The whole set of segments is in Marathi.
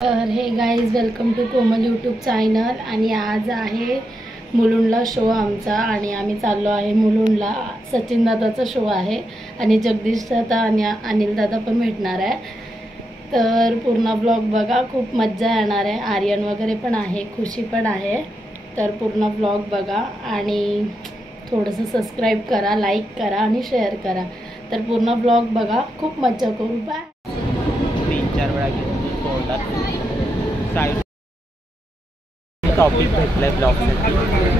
तर हे guys welcome to Komal YouTube channel. आणि आज आहे मुलुंडला शो आमचा आणि आम्ही चाललो आहे मुलुंडला. सचिन दादाचा शो आहे आणि जगदीश दादा आणि अनिल दादा पण भेटणार आहे. तर पूर्ण ब्लॉग बघा, खूप मज्जा येणार आहे. आर्यन वगैरे पण आहे, खुशी पण आहे. तर पूर्ण ब्लॉग बघा आणि थोडंसं सबस्क्राईब करा, लाईक करा आणि शेअर करा. तर पूर्ण ब्लॉग बघा, खूप मज्जा करू. बाय. 3-4 वेळा टॉपिक भेटलाय ब्लॉगसाठी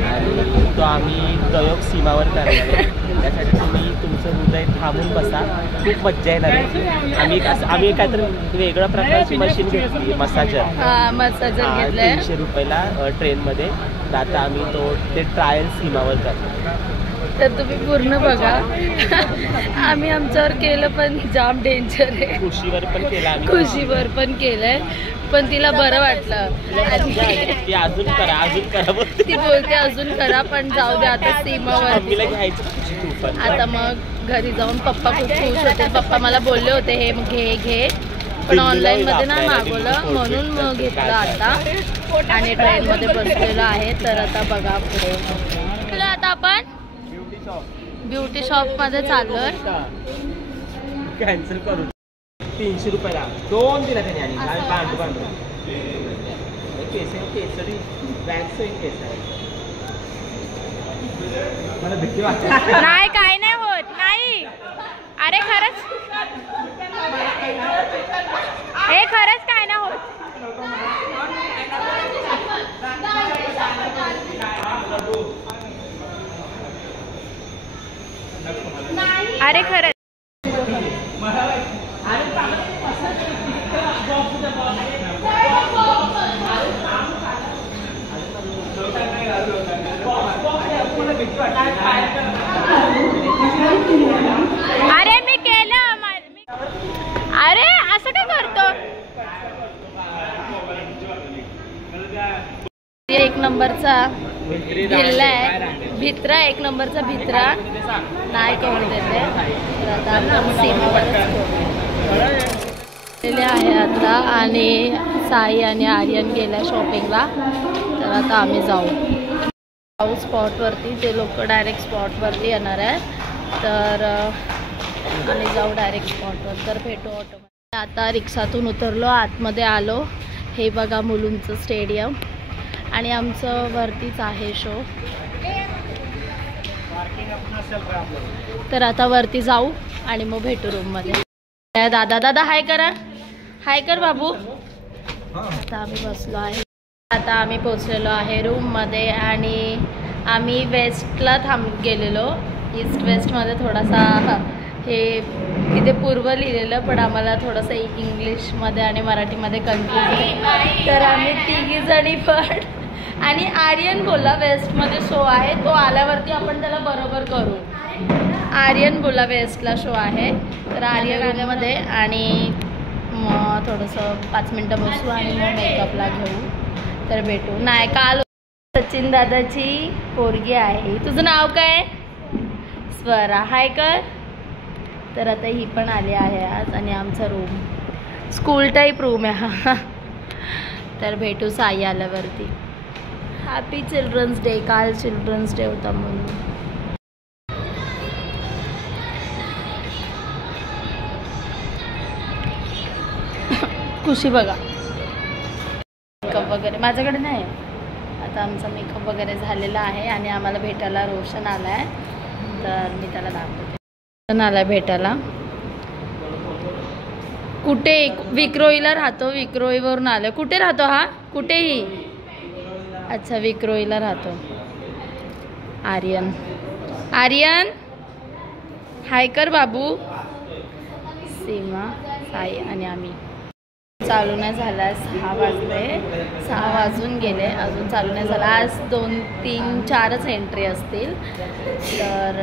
आणि तो आम्ही प्रयोग सीमावर करणार आहे. त्यासाठी तुम्ही तुमचं हृदय थांबून बसा, खूप मज्जा येणार आहे. आम्ही काहीतरी वेगळ्या प्रकारची मशीन घेतली, मसाजर घेतलंय 300 रुपयाला ट्रेनमध्ये. तर आता आम्ही ते ट्रायल सीमावर करतो. तर तुम्ही पूर्ण बघा. आम्ही आमच्यावर केलं पण जाम डेंजर आहे. खुशीवर पण केलं आम्ही, खुशीवर पण केलंय पण तिला बरं वाटलं. ती अजून करा ती बोलते अजून करा, पण जाऊ दे आता सीमावर घ्यायचं. आता मग घरी जाऊन पप्पा खूप खुश होते. पप्पा मला बोलले होते हे घे पण ऑनलाईन मध्ये नाही मागवलं म्हणून मग घेतलं आता. आणि ट्रेन मध्ये बसलेलो आहे. तर आता बघा पुढे आता आपण ब्युटी शॉप मध्ये चाललोय. कॅन्सल करू. 300 रुपयाला 2 दिला त्याने. आणि पांढरू केसरी बॅग मला भीती वाटते. नाही, काय नाही होत. नाही, अरे खरंच हे खरंच काय नाही होत. अरे खरंच अरे मी केलं. अरे असं काय करतो. एक नंबरचा दिलाय भित्रा, एक नंबरचा भित्रा नाही करून देते. आता आहे आता. आणि साई आणि आर्यन गेलाय शॉपिंगला. तर आता आम्ही जाऊ स्पॉटवरती. ते लोक डायरेक्ट स्पॉटवरती येणार आहे. तर आम्ही जाऊ डायरेक्ट स्पॉटवर. तर भेटू ऑटोमध्ये. आता रिक्षातून उतरलो, आतमध्ये आलो. हे बघा मुलुंडचं स्टेडियम आणि आमचं वरतीच आहे शो. तर आता वरती जाऊ आणि मग भेटू रूममध्ये. दादा हाय करा, हाय कर बाबू. आता आम्ही बसलो आहे. आता आम्ही पोचलेलो आहे रूममध्ये. आणि आम्ही वेस्टला गेलेलो. ईस्ट वेस्टमध्ये थोडासा हे तिथे पूर्व लिहिलेलं, पण आम्हाला थोडंसं इंग्लिशमध्ये आणि मराठीमध्ये कन्फ्युज. तर आम्ही 3 जणी पण. आणि आर्यन बोला वेस्टमध्ये शो आहे, तो आल्यावरती आपण त्याला बरोबर करू. आर्यन बोला वेस्टला शो आहे. तर आर्यन आल्यामध्ये आणि मग थोडंसं 5 मिनटं बसू आणि मग मेकअपला घेऊ. तर भेटू. नाही, काल सचिन दादाची पोरगी आहे. तुझं नाव काय? स्वरा. हाय कर. तर आता ही पण आली आहे आज. आणि आमचा रूम स्कूल टाईप रूम आहे हा. तर भेटू साई आल्यावरती. Happy children's day. काल चिल्ड्रन्स डे होता म्हणून. खुशी बघा मेकअप वगैरे माझ्याकडे नाही. आता आमचा मेकअप वगैरे झालेला आहे आणि आम्हाला भेटायला रोशन आला आहे. तर मी त्याला दाखवते. रोशन आला आहे भेटायला. कुठे? विक्रोळीला राहतो. विक्रोळीवरून आलं. कुठे राहतो हा? कुठेही. अच्छा, विक्रोळीला राहतो. आर्यन हाय कर बाबू. सीमा, साई आणि आम्ही. चालू नाही झाला. 6 वाजले. 6 वाजून गेले, अजून चालू नाही झाला. आज 2, 3, 4च एंट्री असतील. तर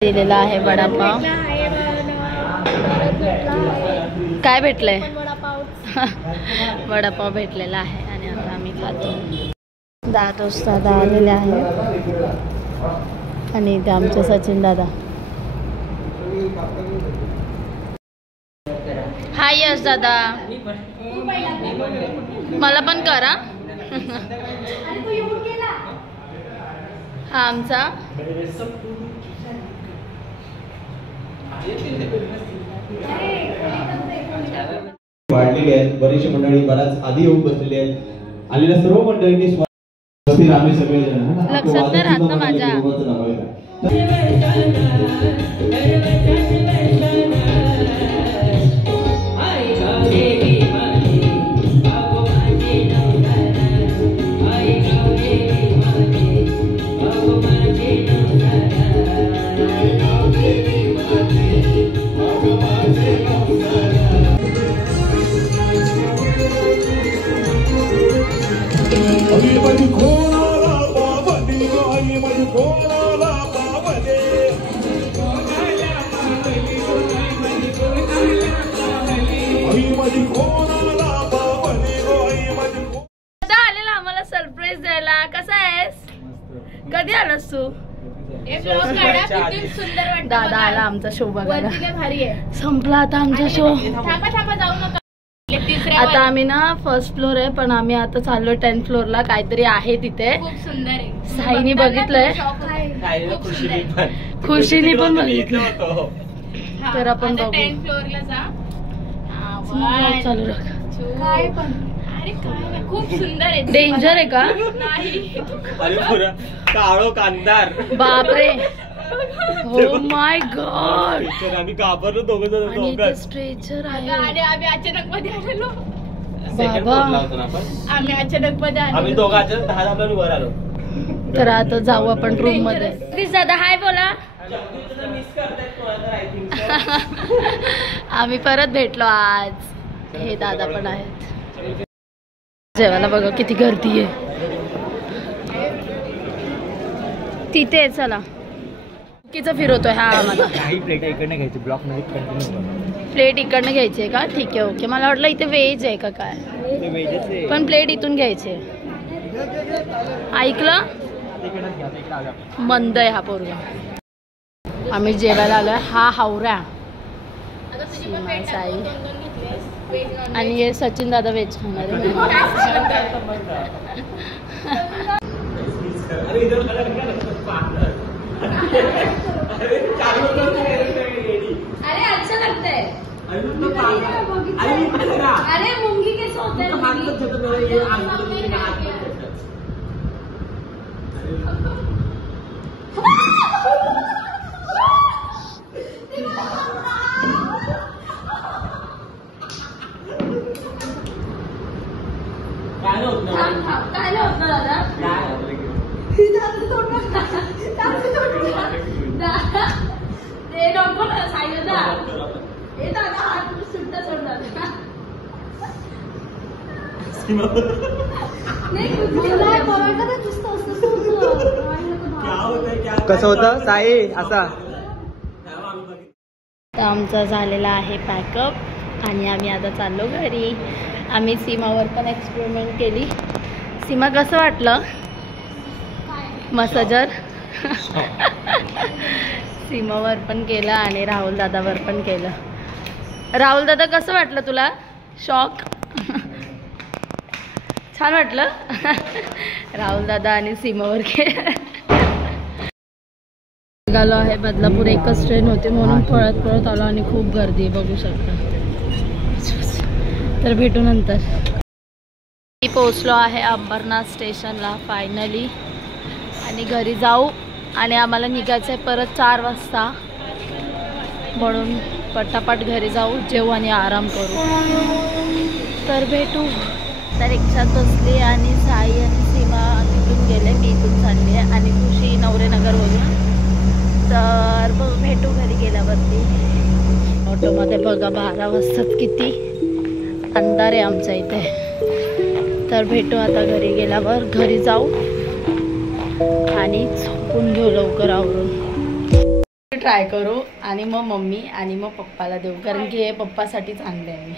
दिलेला आहे वडापाव. काय भेटलंय? वडापाव भेटलेला आहे आणि आता आम्ही खातो. 10 वाजता आलेले आहे. आणि इथे आमचे सचिन दादा. हाय यश दादा, मला पण करा. हा आमचा वाढलेली आहेत. बरीचशी मंडळी बराच आधी येऊन बसलेली आहेत. आलेल्या सर्व मंडळींनी आम्ही सगळेजण लक्षात नाही राहत माझ्या. आलेला आम्हाला सरप्राईज द्यायला. कसा आहेस? कधी आलास तू? दादा आला आमचा शो बघायला. संपला आता आमचा शो. आता आम्ही ना फर्स्ट फ्लोर आहे, पण आम्ही आता चाललो 10th फ्लोअरला. काहीतरी आहे तिथे, खूप सुंदर आहे. साईनी बघितलंय, खुशीने पण बघितलं. तर आपण बघू. 10th फ्लोअरला जा. चालू राख. खूप सुंदर आहे. डेंजर आहे का? काळो कांदार. बापरे, हो माय गॉड. आम्ही घाबरलो दोघं जण. स्ट्रेचर आहे. आम्ही अचानक मध्ये आलेलो बाबा. आम्ही अचानक मध्ये आम्ही दोघं अचानक 10 आपल्याला वर आलो. तर आता जाऊ आपण रूम मध्ये. प्लीज दादा हाय बोला. आम्ही परत भेटलो आज. हे दादा पण आहेत. जेवायला बघा किती गर्दी आहे तिथे. चला किती फिरवतोय हा आम्हाला. काही प्लेट इकडनं घ्यायची, ब्लॉक मध्ये कंटिन्यू प्लेट इकडनं घ्यायची आहे का? ठीक आहे ओके. मला वाटलं इथे व्हेज आहे का काय, पण प्लेट इथून घ्यायची. ऐकलं? मंद आहे हा पोरगा. आम्ही जेवायला आलोय. हा हावरा, साई आणि हे सचिन दादा व्हेज खाणार आहे. अरे अच्छा लगता है. अरे मूंगी कैसे होता है? काय होत दादा? नको ना साईदा. हे दादा हात सुट्टा सोडणार कसं होतं साई असा. तर आमचा झालेला आहे पॅकअप आणि आम्ही आता चाललो घरी. आम्ही सीमावर पण एक्सपेरिमेंट केली. सीमा कसं वाटलं मसाजर? सीमावर पण केलं आणि राहुल दादावर पण केलं. राहुल दादा कसं वाटलं तुला? शॉक? छान वाटलं. राहुल दादा आणि सीमावर केलं. निघालो आहे बदलापूर. एकच ट्रेन होती म्हणून पळत आलो आणि खूप गर्दी बघू शकता. तर भेटू नंतर. मी पोचलो आहे अंबरनाथ स्टेशनला फायनली आणि घरी जाऊ. आणि आम्हाला निघायचं आहे परत 4 वाजता, म्हणून पटापट घरी जाऊ, जेवू आणि आराम करू. तर भेटू. तर रिक्षात बसली आणि साई आणि सीमा तिथून गेले, मी इथून चालली आहे आणि खुशी नवरेनगरवरून. तर मग भेटू घरी गेल्यावरती. ऑटोमध्ये बघा 12 वाजतात, किती अंधार आहे आमच्या इथे. तर भेटू आता घरी गेल्यावर. घरी जाऊ आणि झोपून घेऊ लवकर आवरून. ट्राय करू आणि मग मम्मी आणि मग पप्पाला देऊ, कारण की हे पप्पासाठीच आणले आहे मी.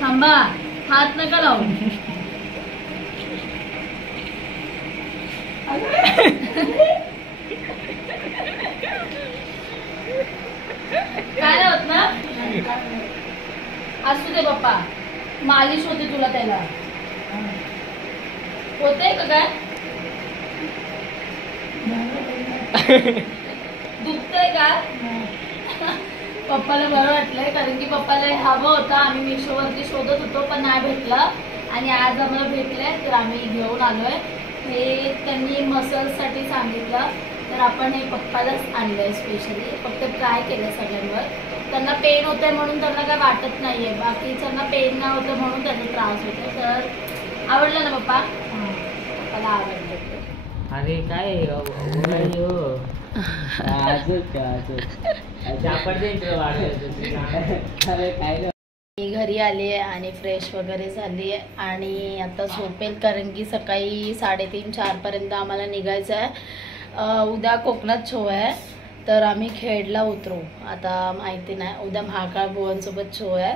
थांबा हात नका लावू. काय होत ना असू दे पप्पा, मालिश होते तुला त्याला. होते का काय? दुखतंय का? पप्पाला बरं वाटलंय कारण की पप्पाला हवं होतं. आम्ही मिशोवरती शोधत होतो पण नाही भेटलं आणि आज आम्हाला भेटलंय तर आम्ही घेऊन आलोय. हे त्यांनी मसल्ससाठी सांगितलं तर आपण हे पप्पालाच आणलंय स्पेशली. फक्त ट्राय केलं सगळ्यांवर. त्यांना पेन होतंय म्हणून त्यांना काय वाटत नाहीये, बाकीच्यांना पेन नाही होतं म्हणून त्यांना त्रास होतो. तर आवडलं ना पप्पा? पप्पाला आवडलं. अरे काय मी घरी आली आहे आणि फ्रेश वगैरे झाली आहे आणि आता झोपेल कारण की सकाळी 3:30-4 पर्यंत आम्हाला निघायचं आहे. उद्या कोकणात शो आहे तर आम्ही खेडला उतरू. आता माहिती नाही, उद्या महाकाळ बुवांसोबत शो आहे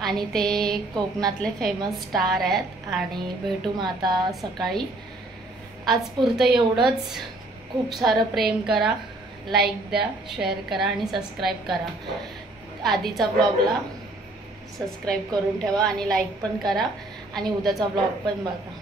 आणि ते कोकणातले फेमस स्टार आहेत आणि भेटू मग आता सकाळी. आज पुरतं एवढंच. खूप सारं प्रेम करा, लाईक द्या, शेअर करा आणि सबस्क्राईब करा. आधीचा ब्लॉगला सबस्क्राईब करून ठेवा आणि लाईक पण करा आणि उद्याचा ब्लॉग पण बघा.